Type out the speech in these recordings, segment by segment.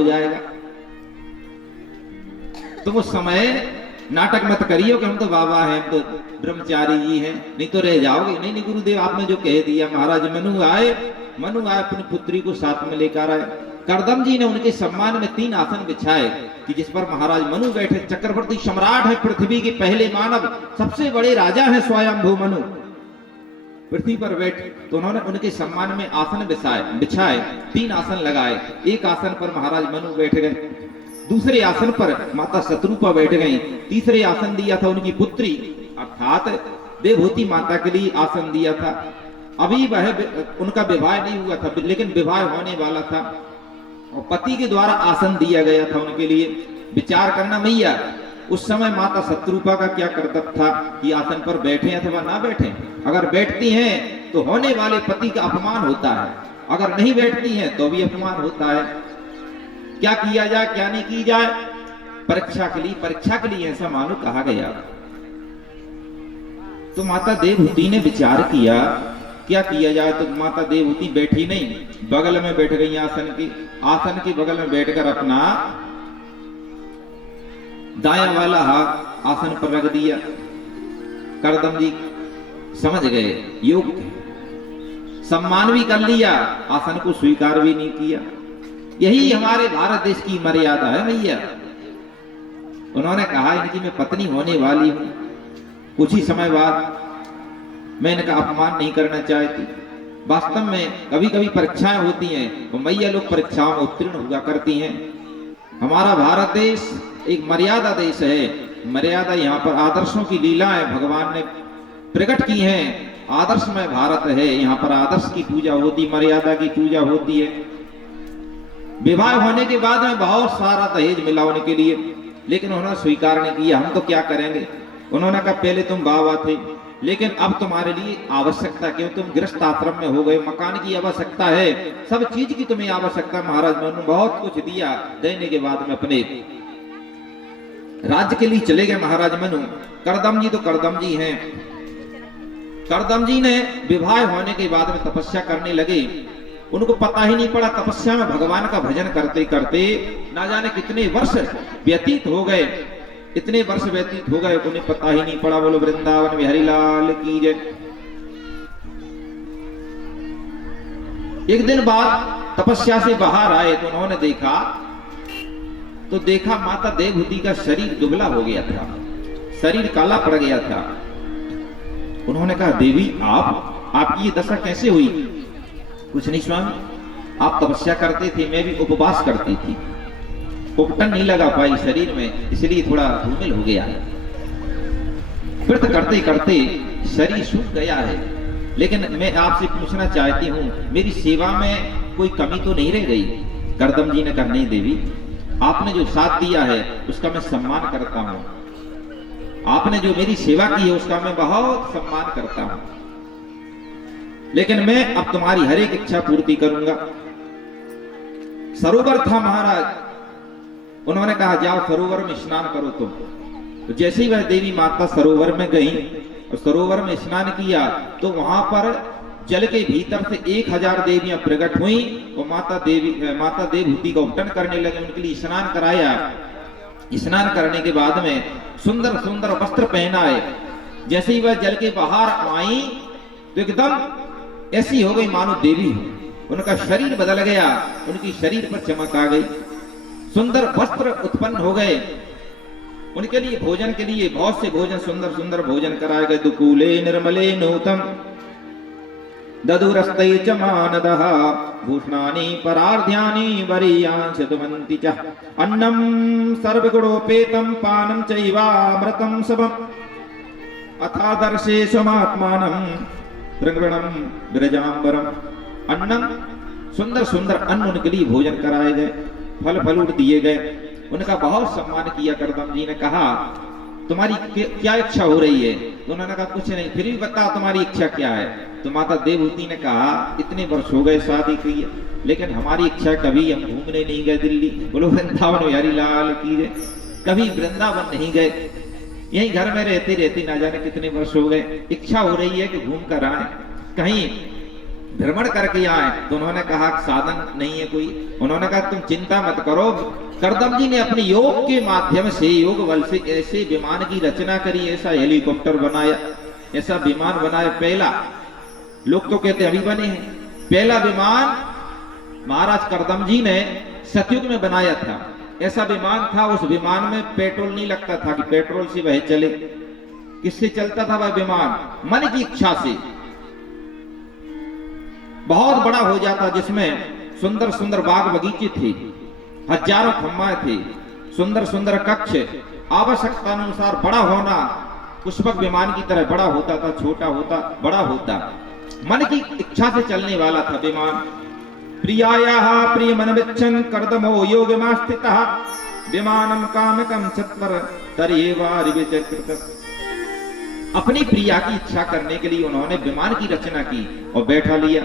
हो जाएगा। तो उस समय नाटक मत करियो कि हम तो बाबा हैं, हम तो ब्रह्मचारी जी हैं, नहीं तो रह जाओगे। नहीं नहीं गुरुदेव, आपने जो कह दिया। महाराज मनु आए अपनी पुत्री को साथ में लेकर आए। करदम जी ने उनके सम्मान में 3 आसन बिछाए कि जिस पर महाराज मनु बैठे। चक्रवर्ती सम्राट है, पृथ्वी के पहले मानव, सबसे बड़े राजा हैं स्वयंभू मनु, पृथ्वी पर बैठे। तो उन्होंने उनके सम्मान में आसन बिछाए 3 आसन लगाए। एक आसन पर महाराज मनु बैठ गए, दूसरे आसन पर माता शत्रुपा बैठ गई, तीसरे आसन दिया था उनकी पुत्री अर्थात देवहूति माता के लिए आसन दिया था। अभी वह उनका विवाह नहीं हुआ था, लेकिन विवाह होने वाला था और पति के द्वारा आसन दिया गया था उनके लिए। विचार करना मैया, उस समय माता शत्रुपा का क्या कर्तव्य था कि आसन पर बैठे अथवा ना बैठे। अगर बैठती हैं तो होने वाले पति का अपमान होता है, अगर नहीं बैठती हैं तो भी अपमान होता है। क्या किया जाए क्या नहीं की जाए, परीक्षा के लिए ऐसा मानो कहा गया। तो माता देवहूति ने विचार किया क्या किया जाए। तो माता देवहूति बैठी नहीं, बगल में बैठ गई आसन के बगल में बैठकर अपना दाया वाला हाथ आसन पर रख दिया। करदम जी समझ गए योग्य, सम्मान भी कर लिया, आसन को स्वीकार भी नहीं किया। यही हमारे भारत देश की मर्यादा है भैया। उन्होंने कहा इनकी मैं पत्नी होने वाली हूं। कुछ ही समय बाद मैं इनका अपमान नहीं करना चाहती। वास्तव में कभी कभी परीक्षाएं होती हैं तो मैया लोग परीक्षाओं में उत्तीर्ण हुआ करती हैं। हमारा भारत देश एक मर्यादा देश है। मर्यादा यहाँ पर आदर्शों की लीलाएं भगवान ने प्रकट की हैं। आदर्शमय भारत है, यहाँ पर आदर्श की पूजा होती, मर्यादा की पूजा होती है। विवाह होने के बाद में बहुत सारा दहेज मिला उनके लिए, लेकिन उन्होंने स्वीकार नहीं किया। हम तो क्या करेंगे। उन्होंने कहा पहले तुम बाबा थे, लेकिन अब तुम्हारे लिए आवश्यकता क्यों, तुम गृहस्थ आश्रम में हो गए, मकान की आवश्यकता है, सब चीज की तुम्हें आवश्यकता। महाराज मनु बहुत कुछ दिया, देने के बाद में अपने राज्य के लिए चले गए महाराज मनु। करदम जी तो करदम जी हैं। करदम जी ने विवाह होने के बाद में तपस्या करने लगे। उनको पता ही नहीं पड़ा, तपस्या में भगवान का भजन करते करते ना जाने कितने वर्ष व्यतीत हो गए। इतने वर्ष व्यतीत हो गए उन्हें पता ही नहीं पड़ा। बोलो वृंदावन बिहारी लाल की जय। एक दिन बाद तपस्या से बाहर आए तो उन्होंने देखा माता देवहूति का शरीर दुबला हो गया था, शरीर काला पड़ गया था। उन्होंने कहा देवी आपकी ये दशा कैसे हुई। कुछ नहीं स्वामी, आप तपस्या करते थे, मैं भी उपवास करती थी, उपटन नहीं लगा पाई शरीर में, इसलिए थोड़ा धूमिल हो गया है। व्रत करते करते शरीर सूख गया है। लेकिन मैं आपसे पूछना चाहती हूँ मेरी सेवा में कोई कमी तो नहीं रह गई। करदम जी ने कहा नहीं देवी, आपने जो साथ दिया है उसका मैं सम्मान करता हूँ, आपने जो मेरी सेवा की है उसका मैं बहुत सम्मान करता हूँ, लेकिन मैं अब तुम्हारी हर एक इच्छा पूर्ति करूंगा। सरोवर था महाराज, उन्होंने कहा जाओ सरोवर में स्नान करो तुम। तो जैसे ही वह देवी माता सरोवर में गई और सरोवर में स्नान किया तो वहां पर जल के भीतर से 1000 देवियां प्रकट हुई और माता देवहूति का उपटन करने लगे। उनके लिए स्नान कराया। स्नान करने के बाद में सुंदर सुंदर वस्त्र पहनाए। जैसे ही वह जल के बाहर आई तो एकदम ऐसी हो गई मानो देवी हो। उनका शरीर बदल गया, उनकी शरीर पर चमक आ गई, सुंदर वस्त्र उत्पन्न हो गए। उनके लिए भोजन के लिए बहुत से भोजन, सुंदर सुंदर भोजन कराए गए। दुकूले निर्मले नूतम दधुरस्ते च मानदः भूषणानि परार्ध्यानि वरीयांश दुमन्ति च अन्नम सर्वगुणोपेतम पानम चैवामृतम सबम अथादर्शे स्वमात्मानं प्रगणम विरजाम्बरम। अन्नम, सुंदर सुंदर अन्न उनके लिए भोजन कराए गए, फल फलूट दिए गए। उनका बहुत सम्मान किया। करदम जी ने कहा तुम्हारी क्या इच्छा हो रही है। तो उन्होंने कहा कुछ नहीं, फिर भी बताओ तुम्हारी इच्छा क्या है। तो माता देवहूति ने कहा इतने वर्ष हो गए शादी की, लेकिन हमारी इच्छा कभी हम घूमने नहीं गए दिल्ली। बोलो वृंदावन बिहारी लाल की जय। कभी वृंदावन नहीं गए, यहीं घर में रहते रहते ना जाने कितने वर्ष हो गए। इच्छा हो रही है कि घूम कर आए, कहीं भ्रमण करके आए। तो उन्होंने कहा साधन नहीं है कोई। उन्होंने कहा तुम चिंता मत करो, करदम जी ने अपने योग के माध्यम से, योग बल से ऐसे विमान की रचना करी, ऐसा हेलीकॉप्टर बनाया, ऐसा विमान बनाया पहला। लोग तो कहते अभी बने हैं, पहला विमान महाराज करदम जी ने सतयुग में बनाया था। ऐसा विमान था, उस विमान में पेट्रोल नहीं लगता था कि पेट्रोल से वह चले। किससे चलता था वह विमान? मन की इच्छा से। बहुत बड़ा हो जाता, जिसमें सुंदर सुंदर बाग बगीचे थे, हजारों खम्भे थे, सुंदर सुंदर कक्ष, आवश्यकता अनुसार बड़ा होना, पुष्पक विमान की तरह बड़ा होता था, छोटा होता, बड़ा होता। मन की इच्छा से चलने वाला था विमान। प्रियायाः प्रियमनविच्छन् कर्दमो योगमास्थितः विमानं कामकं सत्वर तरेवारिविचकृत। अपनी प्रिया की इच्छा करने के लिए उन्होंने विमान की रचना की और बैठा लिया।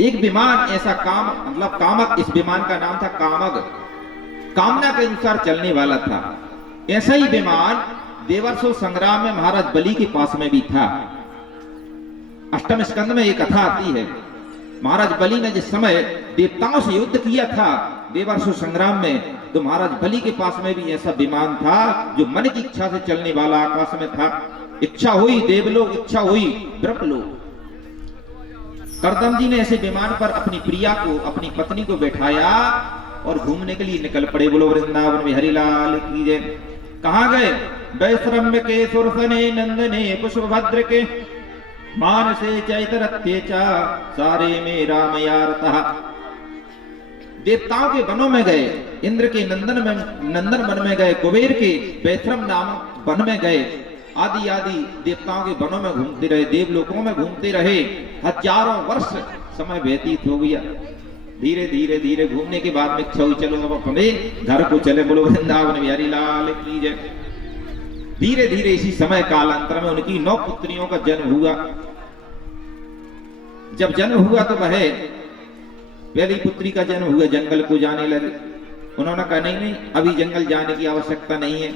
एक विमान ऐसा मतलब कामक, इस विमान का नाम था कामक, कामना के अनुसार चलने वाला था। ऐसा ही विमान देवर्षो संग्राम में महाराज बलि के पास में भी था। अष्टम स्कंद में एक कथा आती है, महाराज बलि ने जिस समय देवताओं से युद्ध किया था देवर्षो संग्राम में, तो महाराज बलि के पास में भी ऐसा विमान था जो मन की इच्छा से चलने वाला आकाश में था। इच्छा हुई देवलोक, इच्छा हुई ब्रह्मलोक। करदम जी ने ऐसे विमान पर अपनी प्रिया को, अपनी पत्नी को बैठाया और घूमने के लिए निकल पड़े। बोलो वृंदावन में हरिलाल की जय। कहां गए? वैश्रम्य के सुरसने नंदने पुष्पभद्र के मानसे चैतरत्ये च सारे में रामयारतः। देवताओं के वनों में गए, इंद्र के नंदन वन में गए, कुबेर के वैश्रम नामक वन में गए, आदि आदि देवताओं के वनों में घूमते रहे, देवलोकों में घूमते रहे। हजारों वर्ष समय व्यतीत हो गया। धीरे धीरे धीरे घूमने के बाद में इच्छा हुई चलो अब अपने घर को चले। बोलो वृंदावन बिहारी लाल की जय। धीरे धीरे इसी समय कालांतर में उनकी 9 पुत्रियों का जन्म हुआ। जब जन्म हुआ तो वह पहली पुत्री का जन्म हुआ, जंगल को जाने लगे। उन्होंने कहा नहीं नहीं, अभी जंगल जाने की आवश्यकता नहीं है।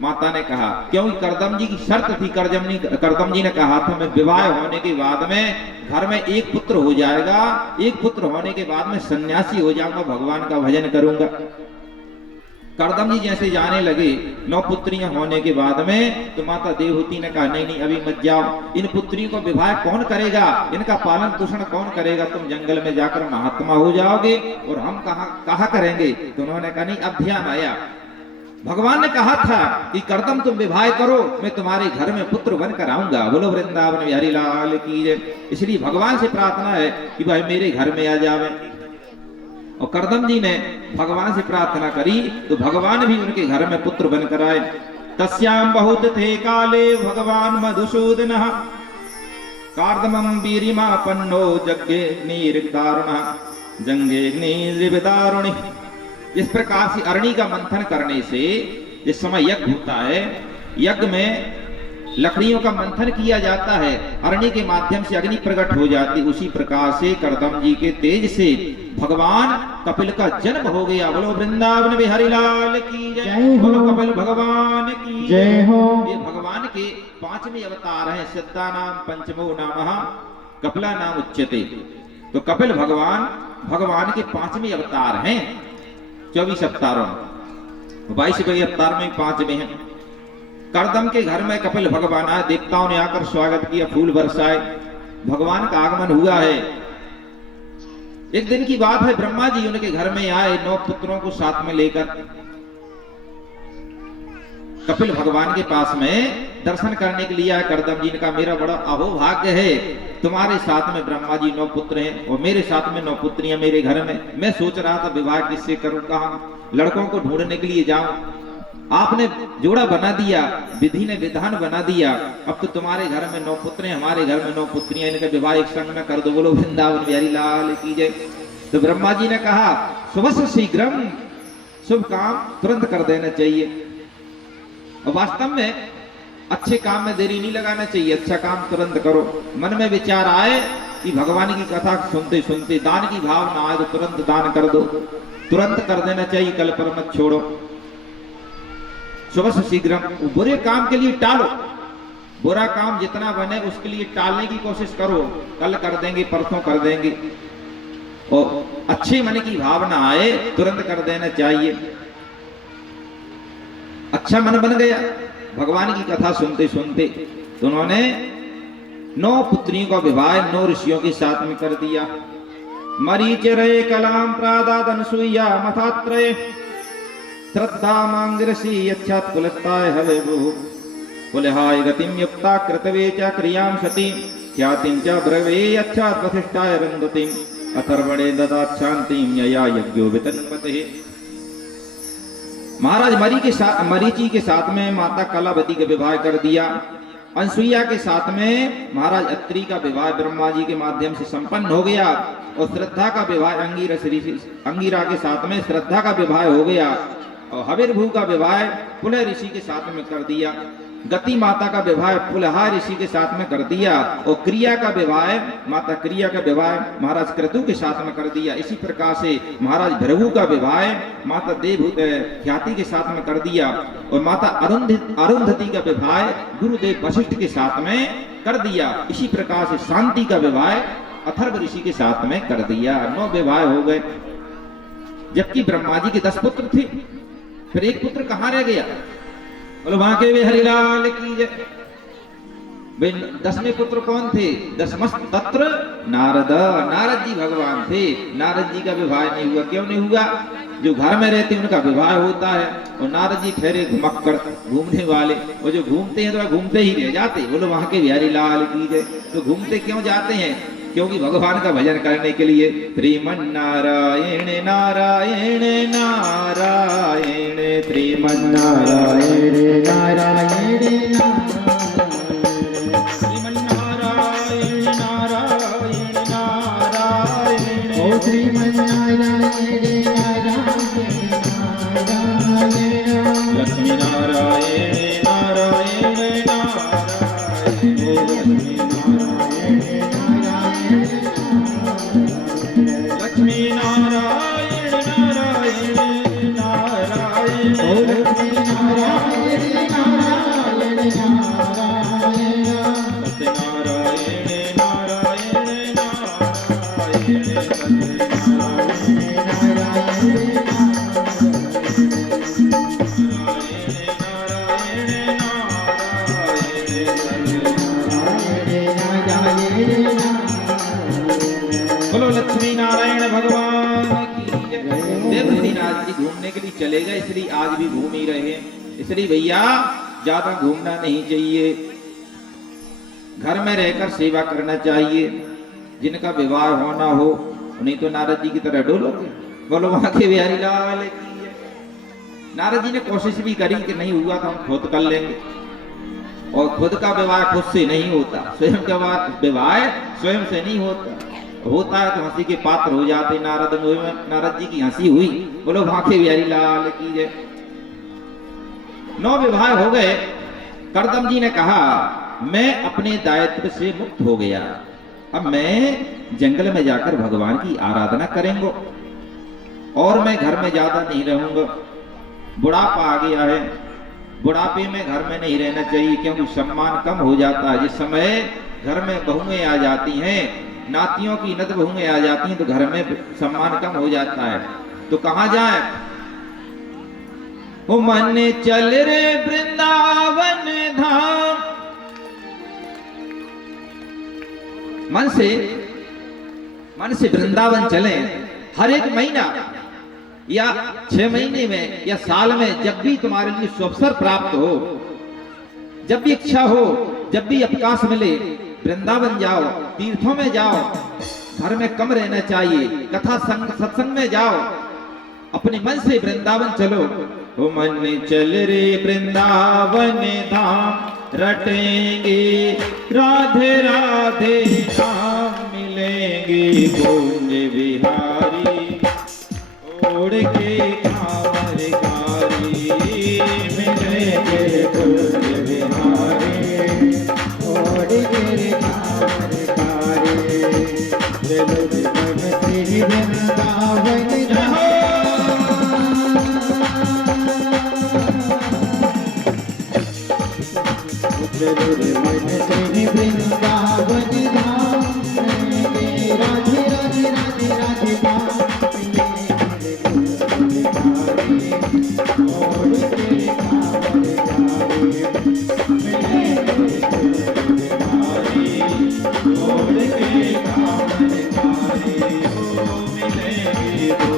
माता ने कहा, क्योंकि करदम जी की शर्त थी। करदम जी ने कहा था मैं विवाह होने के बाद में घर में एक पुत्र हो जाएगा, एक पुत्र होने के बाद में सन्यासी हो जाऊंगा, भगवान का भजन करूंगा। करदम जी जैसे जाने लगे 9 पुत्रियां होने के बाद में, तो माता देवहूति ने कहा नहीं नहीं अभी मत जाओ, इन पुत्रियों को विवाह कौन करेगा, इनका पालन पोषण कौन करेगा, तुम जंगल में जाकर महात्मा हो जाओगे और हम कहा करेंगे। तो उन्होंने कहा नहीं, अब ध्यान आया। भगवान ने कहा था कि करदम तुम विवाह करो, मैं तुम्हारे घर में पुत्र बनकर आऊंगा। बोलो वृंदावन बिहारी लाल की जय। इसलिए भगवान से प्रार्थना है कि भाई मेरे घर में आ जावे। और करदम जी ने भगवान से प्रार्थना करी तो भगवान भी उनके घर में पुत्र बनकर आए। तस्याम बहुत थे काले भगवान मधुसूदन कार्दमं वीरिमापन्नो जज्ञेऽग्निर्दारुणः जंघेऽग्निर्दारुणि। इस प्रकार से अरणि का मंथन करने से जिस समय यज्ञ होता है, यज्ञ में लकड़ियों का मंथन किया जाता है, अरणि के माध्यम से अग्नि प्रकट हो जाती। उसी प्रकार से करदम जी के तेज से भगवान कपिल का जन्म हो गया। बोलो वृंदावन बिहारी लाल की जय। बोलो कपिल भगवान की जय हो। ये भगवान के 5वें अवतार हैं। सिद्धा नाम पंचमो नामः कपिला नाम उच्यते। तो कपिल भगवान भगवान के 5वें अवतार हैं। 24 अवतारों, 22वें अवतार में 5वें हैं। करदम के घर में कपिल भगवान आए, देवताओं ने आकर स्वागत किया, फूल बरसाए, भगवान का आगमन हुआ है। एक दिन की बात है, ब्रह्मा जी उनके घर में आए 9 पुत्रों को साथ में लेकर। कपिल भगवान के पास में दर्शन करने के लिए आए। करदम जी ने कहा मेरा बड़ा अहोभाग्य है, तुम्हारे साथ में ब्रह्मा जी 9 पुत्र हैं और मेरे साथ में 9 पुत्रियां मेरे घर में। मैं सोच रहा था विवाह किससे करूं, कहां लड़कों को ढूंढने के लिए जाऊं। आपने जोड़ा बना दिया, विधि ने विधान बना दिया। अब तो तुम्हारे घर में 9 पुत्र हैं, हमारे घर में 9 पुत्रियां, इनका विवाह एक संग में कर दो। बोलो वृंदावन बिहारी लाल की जय। तो ब्रह्मा जी ने कहा शुभस्य शीघ्रम, शुभ काम तुरंत कर देना चाहिए। और वास्तव में अच्छे काम में देरी नहीं लगाना चाहिए, अच्छा काम तुरंत करो। मन में विचार आए कि भगवान की कथा सुनते सुनते दान की भावना आए तो तुरंत दान कर दो, तुरंत कर देना चाहिए, कल पर मत छोड़ो। शुभस्य शीघ्रम, बुरे काम के लिए टालो। बुरा काम जितना बने उसके लिए टालने की कोशिश करो, कल कर देंगे, परसों कर देंगे, और अच्छे मन की भावना आए तुरंत कर देना चाहिए। अच्छा मन बन गया भगवान की कथा सुनते सुनते, तो उन्होंने 9 पुत्रियों का विवाह 9 ऋषियों के साथ में कर दिया। मरीच रहे कलाम प्रादाद अनसुईया मथात्रय श्रद्धा मांगरसी अच्छात कुलस्ताय हवे भू कुलहाय गतिम युक्ता कृतवे च क्रियां सती ख्यातिं च ब्रवे अच्छात वसिष्ठाय रंदतिम अथर्वणे ददात शांतिं यया यज्ञो वितन्वते। महाराज मरीचि के साथ में माता कलावती का विवाह कर दिया। अनसुईया के साथ में महाराज अत्रि का विवाह ब्रह्मा जी के माध्यम से संपन्न हो गया, और श्रद्धा का विवाह अंगिरा के साथ में श्रद्धा का विवाह हो गया, और हविर्भू का विवाह पुलह ऋषि के साथ में कर दिया। गति माता का विवाह पुलहा ऋषि के साथ में कर दिया, और क्रिया का विवाह माता क्रिया का विवाह महाराज क्रतु के साथ में कर दिया। इसी प्रकार से महाराज भृगु का विवाह माता देव ख्याति के साथ में कर दिया, और माता अरुंधति का विवाह गुरुदेव वशिष्ठ के साथ में कर दिया। इसी प्रकार से शांति का विवाह अथर्व ऋषि के साथ में कर दिया। 9 विवाह हो गए। जबकि ब्रह्मा जी के 10 पुत्र थे, फिर एक पुत्र कहां रह गया? बोलो वहां के वे हरिलाल की जय। 10वें पुत्र कौन थे? 10मस्त तत्र नारद, नारद जी भगवान थे। नारद जी का विवाह नहीं हुआ। क्यों नहीं हुआ? जो घर में रहते उनका विवाह होता है, और नारद जी ठहरे घुमक्कड़ घूमने वाले, और जो घूमते हैं तो घूमते ही रह जाते। बोलो वहां के बिहारी लाल की जय। तो घूमते क्यों जाते हैं? क्योंकि भगवान का भजन करने के लिए। श्रीमन नारायण नारायण नारायण श्रीमन नारायण नारायण श्रीमन नारायण नारायण नारायण ओ श्रीमन नारायण नारायण नारायण लक्ष्मी नारायण नारायण नारायण लक्ष्मी नारायण नारायण नारायण ओ लक्ष्मी नारायण नारायण नारायण सत्यनारायण नारायण नारायण सत्यनारायण बोलो लक्ष्मी नारायण भगवान की जय। देवदत्तीनाथ जी घूमने के लिए चले गए, इसलिए आज भी घूम ही रहे हैं। इसलिए भैया ज्यादा घूमना नहीं चाहिए, घर में रहकर सेवा करना चाहिए। जिनका विवाह होना हो नहीं तो नारद जी की तरह डोलोगे। बोलो वहां के बिहारी लाल की जय। नारद जी ने कोशिश भी करी कि नहीं हुआ तो हम खुद कर लेंगे, और खुद का विवाह खुद से नहीं होता, स्वयं का विवाह स्वयं से नहीं होता। होता है तो हंसी के पात्र हो जाते। नारद जी की हंसी हुई। बोलो वहां के बिहारी लाल की जय। 9 विवाह हो गए। करदम जी ने कहा मैं अपने दायित्व से मुक्त हो गया, अब मैं जंगल में जाकर भगवान की आराधना करेंगे, और मैं घर में ज्यादा नहीं रहूंगा। बुढ़ापा आ गया है, बुढ़ापे में घर में नहीं रहना चाहिए, क्योंकि सम्मान कम हो जाता है। जिस समय घर में बहुएं आ जाती हैं, नातियों की नद बहुएं आ जाती हैं, तो घर में सम्मान कम हो जाता है। तो कहां जाए? ओ मन चल रे वृंदावन धाम। मन से वृंदावन चले। हर एक महीना या 6 महीने में या साल में, जब भी तुम्हारे लिए अवसर प्राप्त हो, जब भी इच्छा हो, जब भी अवकाश मिले, वृंदावन जाओ, तीर्थों में जाओ। घर में कम रहना चाहिए, कथा सत्संग में जाओ, अपने मन से वृंदावन चलो। ओ मन चल रे वृंदावन धाम, रटेंगे राधे राधे नाम, मिलेंगे कुंज बिहारी ओढ़ के कांवर कारी, मिलेंगे कुंज बिहारी ओढ़ के कांवर कारी। चलो मन श्री वृंदावन जाओ। मेरे मन तेरे वृंदावन धाम में राधे राधे राधे राधे धाम और तेरे कांवर जावे और तेरे कांवर जावे ओ मिले